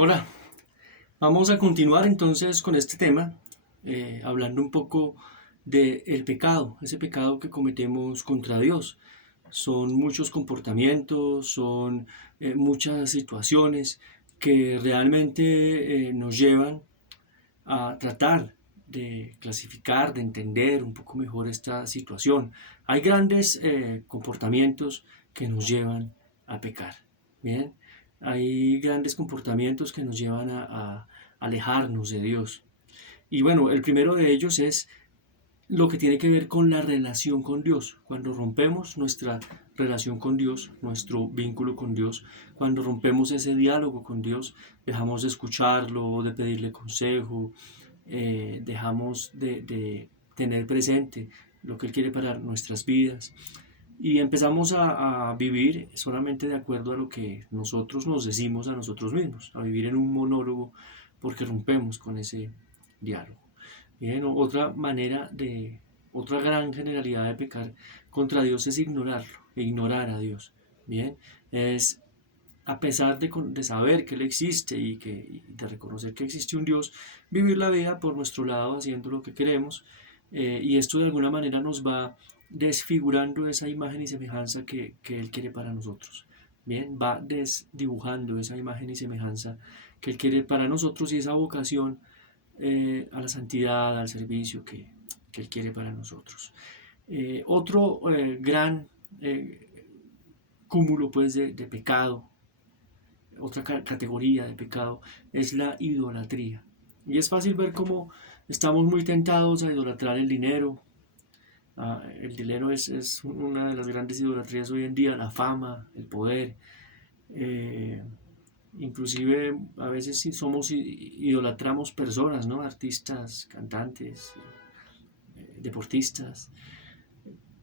Hola, vamos a continuar entonces con este tema, hablando un poco del pecado, ese pecado que cometemos contra Dios. Son muchos comportamientos, son muchas situaciones que realmente nos llevan a tratar de clasificar, de entender un poco mejor esta situación. Hay grandes comportamientos que nos llevan a pecar. Bien, hay grandes comportamientos que nos llevan a alejarnos de Dios. Y bueno, el primero de ellos es lo que tiene que ver con la relación con Dios. Cuando rompemos nuestra relación con Dios, nuestro vínculo con Dios, cuando rompemos ese diálogo con Dios, dejamos de escucharlo, de pedirle consejo, dejamos de tener presente lo que Él quiere para nuestras vidas y empezamos a vivir solamente de acuerdo a lo que nosotros nos decimos a nosotros mismos, a vivir en un monólogo porque rompemos con ese diálogo. Bien, otra manera de, otra gran generalidad de pecar contra Dios es ignorarlo, e ignorar a Dios. Bien, es a pesar de saber que Él existe y de reconocer que existe un Dios, vivir la vida por nuestro lado haciendo lo que queremos, y esto de alguna manera nos va desfigurando esa imagen y semejanza que Él quiere para nosotros. Bien, va desdibujando esa imagen y semejanza que Él quiere para nosotros y esa vocación a la santidad, al servicio que Él quiere para nosotros. Otro gran cúmulo pues de pecado, otra categoría de pecado, es la idolatría. Y es fácil ver cómo estamos muy tentados a idolatrar el dinero. El dinero es una de las grandes idolatrías hoy en día, la fama, el poder. Eh, Inclusive a veces sí somos idolatramos personas, ¿no? Artistas, cantantes, deportistas,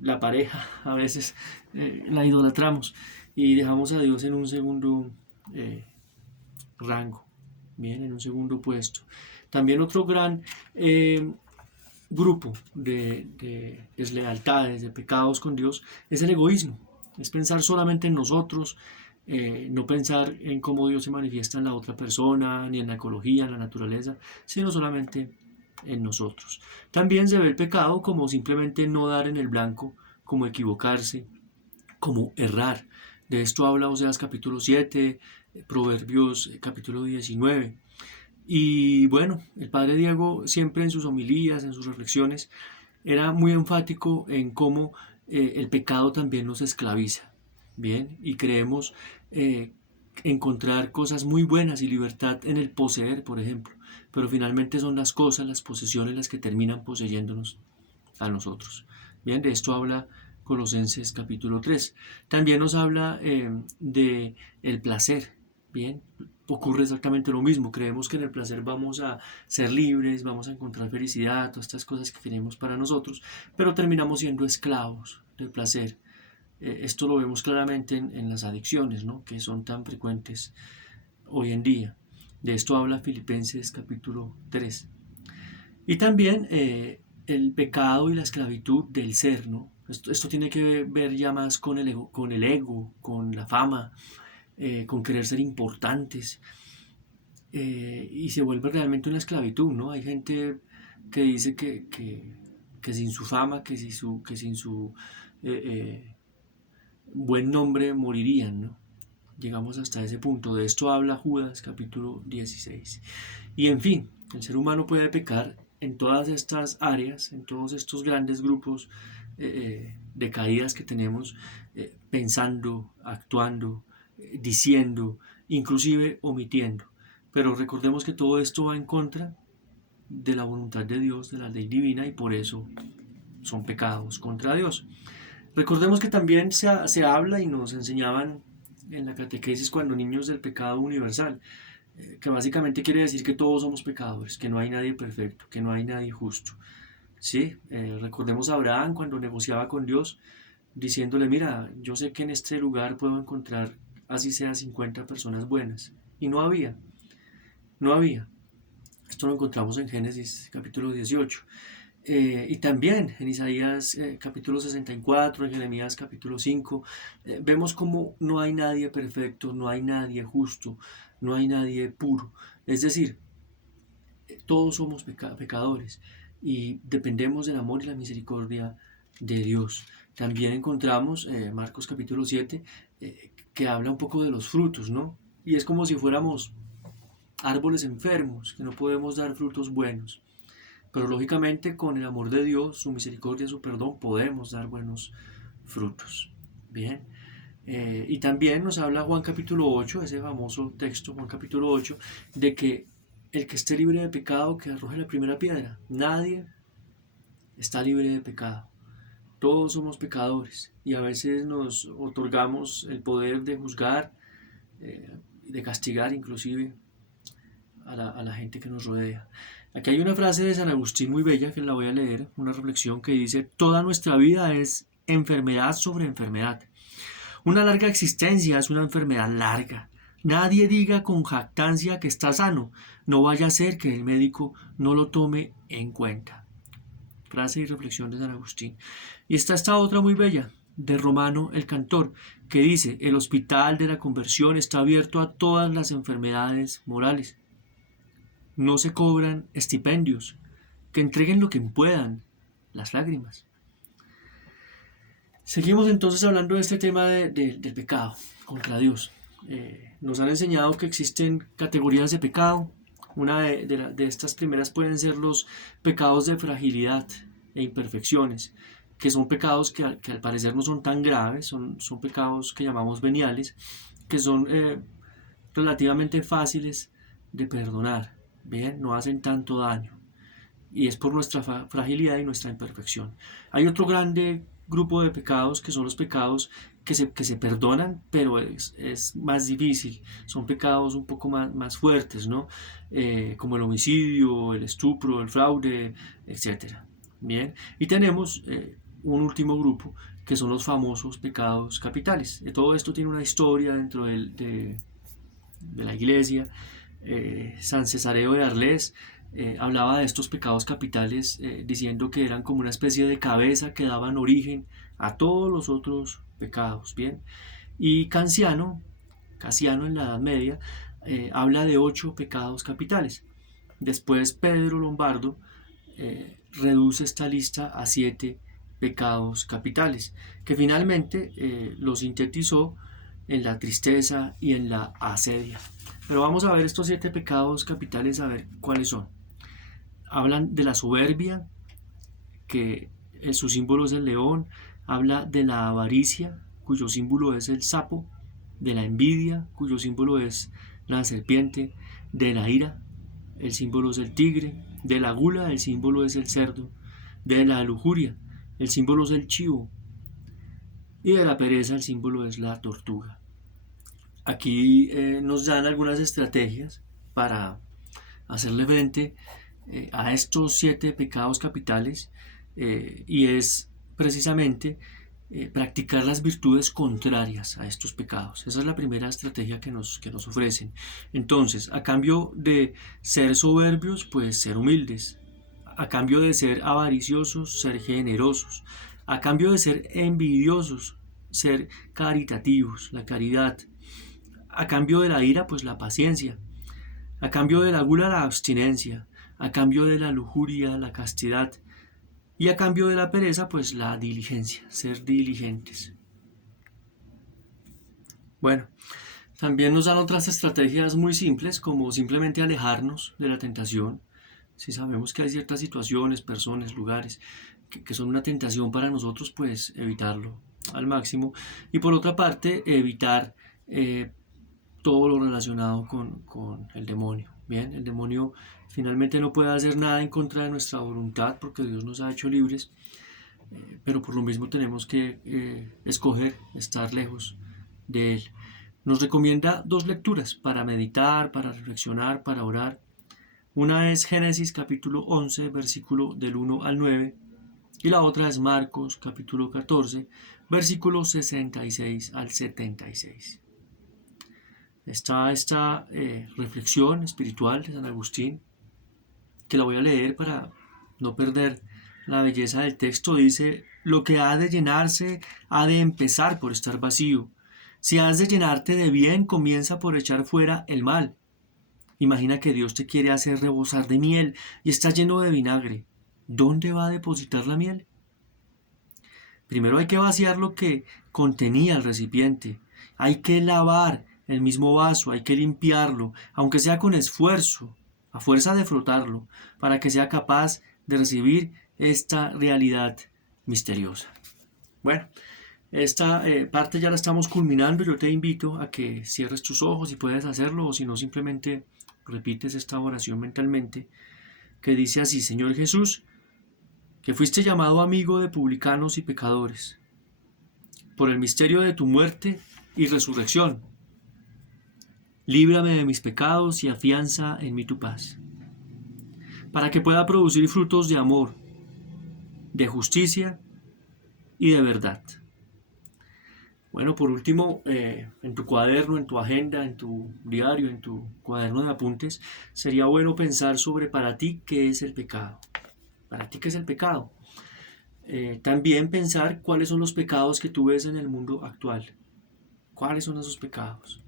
la pareja, a veces la idolatramos y dejamos a Dios en un segundo eh, rango, bien, en un segundo puesto. También otro gran grupo de deslealtades, de pecados con Dios, es el egoísmo. Es pensar solamente en nosotros, no pensar en cómo Dios se manifiesta en la otra persona, ni en la ecología, en la naturaleza, sino solamente en nosotros. También se ve el pecado como simplemente no dar en el blanco, como equivocarse, como errar. De esto habla Oseas capítulo 7, Proverbios capítulo 19. Y bueno, el padre Diego siempre en sus homilías, en sus reflexiones, era muy enfático en cómo el pecado también nos esclaviza. Bien, y creemos encontrar cosas muy buenas y libertad en el poseer, por ejemplo, pero finalmente son las cosas, las posesiones las que terminan poseyéndonos a nosotros. Bien, de esto habla Colosenses capítulo 3. También nos habla de el placer. Bien, ocurre exactamente lo mismo. Creemos que en el placer vamos a ser libres, vamos a encontrar felicidad, todas estas cosas que queremos para nosotros, pero terminamos siendo esclavos del placer. Esto lo vemos claramente en las adicciones, ¿no? Que son tan frecuentes hoy en día. De esto habla Filipenses capítulo 3. Y también el pecado y la esclavitud del ser, ¿no? Esto tiene que ver ya más con el ego, con la fama, con querer ser importantes, y se vuelve realmente una esclavitud, ¿no? Hay gente que dice que sin su fama, que sin su eh, eh, buen nombre morirían, ¿no? Llegamos hasta ese punto. De esto habla Judas capítulo 16. Y en fin, el ser humano puede pecar en todas estas áreas, en todos estos grandes grupos de caídas que tenemos, pensando, actuando, diciendo, inclusive omitiendo. Pero recordemos que todo esto va en contra de la voluntad de Dios, de la ley divina, y por eso son pecados contra Dios. Recordemos que también se habla y nos enseñaban en la catequesis cuando niños del pecado universal, que básicamente quiere decir que todos somos pecadores, que no hay nadie perfecto, que no hay nadie justo. Sí, recordemos a Abraham cuando negociaba con Dios, diciéndole, mira, yo sé que en este lugar puedo encontrar así sea 50 personas buenas. Y no había, no había. Esto lo encontramos en Génesis capítulo 18. Y también en Isaías capítulo 64, en Jeremías capítulo 5, vemos como no hay nadie perfecto, no hay nadie justo. no hay nadie puro. Es decir, todos somos pecadores y dependemos del amor y la misericordia de Dios. También encontramos Marcos capítulo 7, que habla un poco de los frutos, ¿no? Y es como si fuéramos árboles enfermos, que no podemos dar frutos buenos. Pero lógicamente con el amor de Dios, su misericordia, su perdón, podemos dar buenos frutos. Bien. Y también nos habla Juan capítulo 8, ese famoso texto, Juan capítulo 8, de que el que esté libre de pecado, que arroje la primera piedra. Nadie está libre de pecado. Todos somos pecadores y a veces nos otorgamos el poder de juzgar, de castigar inclusive a la gente que nos rodea. Aquí hay una frase de San Agustín muy bella que la voy a leer, una reflexión que dice: toda nuestra vida es enfermedad sobre enfermedad. Una larga existencia es una enfermedad larga. Nadie diga con jactancia que está sano, no vaya a ser que el médico no lo tome en cuenta. Frase y reflexión de San Agustín. Y está esta otra muy bella, de Romano el Cantor, que dice: el hospital de la conversión está abierto a todas las enfermedades morales. No se cobran estipendios, que entreguen lo que puedan, las lágrimas. Seguimos entonces hablando de este tema del pecado contra Dios. Nos han enseñado que existen categorías de pecado. Una de estas primeras pueden ser los pecados de fragilidad e imperfecciones, que son pecados que al parecer no son tan graves, son pecados que llamamos veniales, que son relativamente fáciles de perdonar, ¿bien? No hacen tanto daño, y es por nuestra fragilidad y nuestra imperfección. Hay otro grande grupo de pecados que son los pecados que se perdonan, pero es más difícil. Son pecados un poco más fuertes, ¿no? Como el homicidio, el estupro, el fraude, etc. Bien, y tenemos un último grupo que son los famosos pecados capitales. Todo esto tiene una historia dentro de la iglesia. San Cesareo de Arles hablaba de estos pecados capitales diciendo que eran como una especie de cabeza que daban origen a todos los otros pecados. Bien, y Casiano en la Edad Media habla de 8 pecados capitales. Después Pedro Lombardo reduce esta lista a 7 pecados capitales, que finalmente lo sintetizó en la tristeza y en la asedia. Pero vamos a ver estos 7 pecados capitales, a ver cuáles son. Hablan de la soberbia, que su símbolo es el león. Habla de la avaricia, cuyo símbolo es el sapo. De la envidia, cuyo símbolo es la serpiente. De la ira, el símbolo es el tigre. De la gula, el símbolo es el cerdo. De la lujuria, el símbolo es el chivo. Y de la pereza, el símbolo es la tortuga. Aquí nos dan algunas estrategias para hacerle frente a estos 7 pecados capitales, y es precisamente practicar las virtudes contrarias a estos pecados. Esa es la primera estrategia que nos ofrecen. Entonces, a cambio de ser soberbios, pues ser humildes. A cambio de ser avariciosos, ser generosos. A cambio de ser envidiosos, ser caritativos, la caridad. A cambio de la ira, pues la paciencia. A cambio de la gula, la abstinencia. A cambio de la lujuria, la castidad. Y a cambio de la pereza, pues la diligencia, ser diligentes. Bueno, también nos dan otras estrategias muy simples, como simplemente alejarnos de la tentación. Si sabemos que hay ciertas situaciones, personas, lugares que son una tentación para nosotros, pues evitarlo al máximo. Y por otra parte, evitar todo lo relacionado con el demonio. Bien, el demonio finalmente no puede hacer nada en contra de nuestra voluntad porque Dios nos ha hecho libres, pero por lo mismo tenemos que escoger estar lejos de él. Nos recomienda 2 lecturas para meditar, para reflexionar, para orar. Una es Génesis capítulo 11, versículo del 1 al 9, y la otra es Marcos capítulo 14, versículos 66 al 76. Está esta reflexión espiritual de San Agustín, que la voy a leer para no perder la belleza del texto. Dice: lo que ha de llenarse ha de empezar por estar vacío. Si has de llenarte de bien, comienza por echar fuera el mal. Imagina que Dios te quiere hacer rebosar de miel y está lleno de vinagre. ¿Dónde va a depositar la miel? Primero hay que vaciar lo que contenía el recipiente. Hay que lavar el mismo vaso, hay que limpiarlo, aunque sea con esfuerzo, a fuerza de frotarlo, para que sea capaz de recibir esta realidad misteriosa. Bueno, esta parte ya la estamos culminando. Yo te invito a que cierres tus ojos si puedes hacerlo, o si no, simplemente repites esta oración mentalmente, que dice así: Señor Jesús, que fuiste llamado amigo de publicanos y pecadores, por el misterio de tu muerte y resurrección, líbrame de mis pecados y afianza en mí tu paz, para que pueda producir frutos de amor, de justicia y de verdad. Bueno, por último, en tu cuaderno, en tu agenda, en tu diario, en tu cuaderno de apuntes, sería bueno pensar sobre para ti qué es el pecado. Para ti qué es el pecado. También pensar cuáles son los pecados que tú ves en el mundo actual. ¿Cuáles son esos pecados?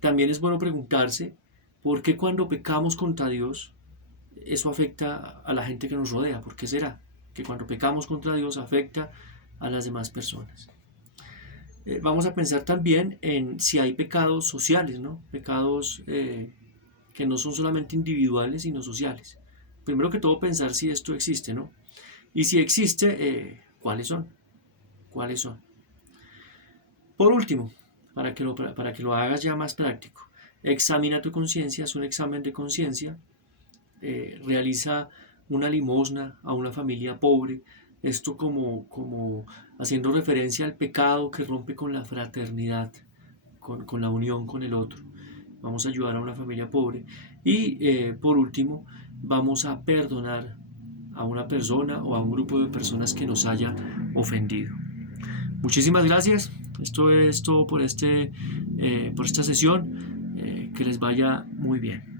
También es bueno preguntarse por qué cuando pecamos contra Dios, eso afecta a la gente que nos rodea. ¿Por qué será que cuando pecamos contra Dios afecta a las demás personas? Vamos a pensar también en si hay pecados sociales, ¿no? Pecados que no son solamente individuales, sino sociales. Primero que todo, pensar si esto existe, ¿no? Y si existe, ¿cuáles son? ¿Cuáles son? Por último, para que lo hagas ya más práctico, examina tu conciencia, es un examen de conciencia. Realiza una limosna a una familia pobre, esto como haciendo referencia al pecado que rompe con la fraternidad, con la unión con el otro. Vamos a ayudar a una familia pobre. Y por último, vamos a perdonar a una persona o a un grupo de personas que nos haya ofendido. Muchísimas gracias. Esto es todo por esta sesión. Que les vaya muy bien.